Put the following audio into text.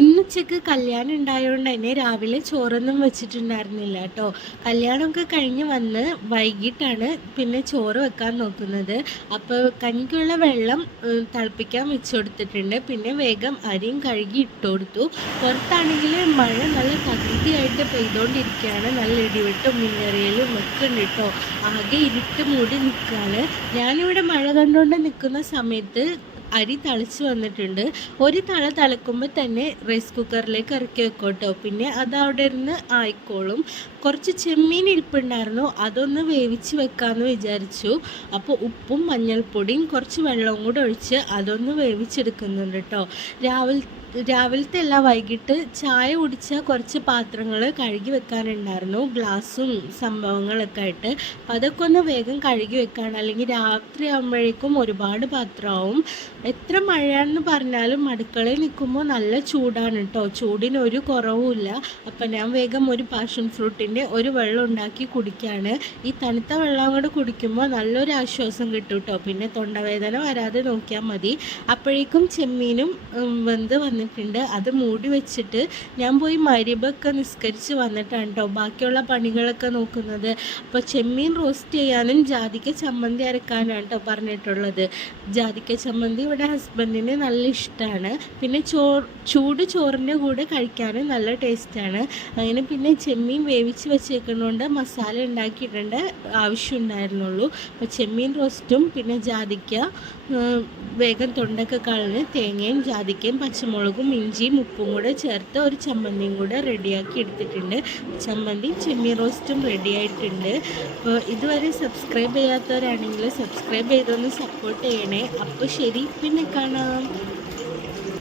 ഇന്നുച്ചക്ക് കല്യാണം ഉണ്ടായതുകൊണ്ട് തന്നെ രാവിലെ ചോറൊന്നും വെച്ചിട്ടുണ്ടായിരുന്നില്ല കേട്ടോ. കല്യാണമൊക്കെ കഴിഞ്ഞ് വന്ന് വൈകിട്ടാണ് പിന്നെ ചോറ് വെക്കാൻ നോക്കുന്നത്. അപ്പോൾ കഞ്ഞിക്കുള്ള വെള്ളം തിളപ്പിക്കാൻ വെച്ച് കൊടുത്തിട്ടുണ്ട്. പിന്നെ വേഗം അരിയും കഴുകി ഇട്ട് കൊടുത്തു. പുറത്താണെങ്കിൽ മഴ നല്ല തകൃതിയായിട്ട് പെയ്തുകൊണ്ടിരിക്കുകയാണ്. നല്ല ഇടിവെട്ടും മിന്നറിയലും ഒക്കെ ഉണ്ട് കേട്ടോ. ആകെ ഇരുട്ട് മൂടി നിൽക്കുകയാണ്. ഞാനിവിടെ മഴ കണ്ടുകൊണ്ട് നിൽക്കുന്ന സമയത്ത് അരി തിളച്ച് വന്നിട്ടുണ്ട്. ഒരു തിളക്കുമ്പോൾ തന്നെ റൈസ് കുക്കറിലേക്ക് ഇറക്കി വെക്കോട്ടോ. പിന്നെ അത് അവിടെ ഇരുന്ന് ആയിക്കോളും. കുറച്ച് ചെമ്മീൻ ഇരിപ്പുണ്ടായിരുന്നു, അതൊന്ന് വേവിച്ച് വെക്കാമെന്ന് വിചാരിച്ചു. അപ്പോൾ ഉപ്പും മഞ്ഞൾപ്പൊടിയും കുറച്ച് വെള്ളവും കൂടെ ഒഴിച്ച് അതൊന്ന് വേവിച്ചെടുക്കുന്നുണ്ട് കേട്ടോ. രാവിലത്തെ അല്ല, വൈകിട്ട് ചായ കുടിച്ച കുറച്ച് പാത്രങ്ങൾ കഴുകി വെക്കാനുണ്ടായിരുന്നു, ഗ്ലാസും സംഭവങ്ങളൊക്കെ ആയിട്ട്. അപ്പം അതൊക്കെ ഒന്ന് വേഗം കഴുകി വെക്കാണ്, അല്ലെങ്കിൽ രാത്രി ആകുമ്പോഴേക്കും ഒരുപാട് പാത്രമാവും. എത്ര മഴയാണെന്ന് പറഞ്ഞാലും അടുക്കളയിൽ നിൽക്കുമ്പോൾ നല്ല ചൂടാണ് കേട്ടോ. ചൂടിന് ഒരു കുറവുമില്ല. അപ്പം ഞാൻ വേഗം ഒരു പാഷൻ ഫ്രൂട്ടിൻ്റെ ഒരു വെള്ളം ഉണ്ടാക്കി കുടിക്കുകയാണ്. ഈ തണുത്ത വെള്ളം കൂടെ കുടിക്കുമ്പോൾ നല്ലൊരു ആശ്വാസം കിട്ടും കേട്ടോ. പിന്നെ തൊണ്ടവേദന വരാതെ നോക്കിയാൽ മതി. അപ്പോഴേക്കും ചെമ്മീനും വെന്ത് വന്നിട്ടുണ്ട്. അത് മൂടി വെച്ചിട്ട് ഞാൻ പോയി മരിബൊക്കെ നിസ്കരിച്ച് വന്നിട്ടാണ് കേട്ടോ ബാക്കിയുള്ള പണികളൊക്കെ നോക്കുന്നത്. അപ്പോൾ ചെമ്മീൻ റോസ്റ്റ് ചെയ്യാനും ജാതിക്ക ചമ്മന്തി അരക്കാനാണ് കേട്ടോ പറഞ്ഞിട്ടുള്ളത്. ജാതിക്ക ചമ്മന്തി ഇവിടെ ഹസ്ബൻഡിന് നല്ല ഇഷ്ടമാണ്. പിന്നെ ചൂട് ചോറിൻ്റെ കൂടെ കഴിക്കാൻ നല്ല ടേസ്റ്റാണ്. അങ്ങനെ പിന്നെ ചെമ്മീൻ വേവിച്ച് വെച്ചേക്കുന്നതുകൊണ്ട് മസാല ഉണ്ടാക്കിയിട്ടുണ്ട്, ആവശ്യമുണ്ടായിരുന്നുള്ളൂ. അപ്പോൾ ചെമ്മീൻ റോസ്റ്റും പിന്നെ ജാതിക്ക വേഗം തൊണ്ടൊക്കെ കളഞ്ഞ് തേങ്ങയും ജാതിക്കയും പച്ചമുളകും ഇഞ്ചിയും ഉപ്പും കൂടെ ചേർത്ത് ഒരു ചമ്മന്തിയും കൂടെ റെഡിയാക്കി എടുത്തിട്ടുണ്ട്. ചമ്മന്തിയും ചെമ്മീൻ റോസ്റ്റും റെഡിയായിട്ടുണ്ട്. അപ്പോൾ ഇതുവരെ സബ്സ്ക്രൈബ് ചെയ്യാത്തവരാണെങ്കിൽ സബ്സ്ക്രൈബ് ചെയ്തൊന്ന് സപ്പോർട്ട് ചെയ്യണേ. അപ്പോൾ ശരി, പിന്നെ കാണാം.